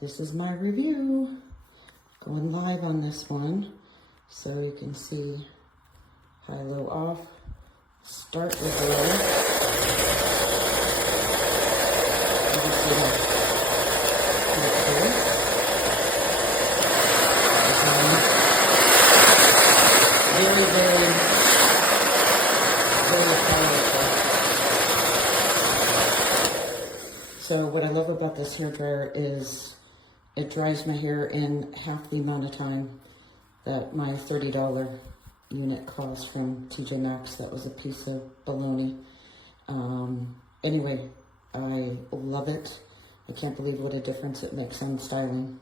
this is my review. Going live on this one. So you can see high, low, off. Start with low. You can see how it goes. Very, very, very powerful. So what I love about this hairdryer is it dries my hair in half the amount of time that my $30 unit cost from TJ Maxx. That was a piece of baloney. Anyway, I love it. I can't believe what a difference it makes on styling.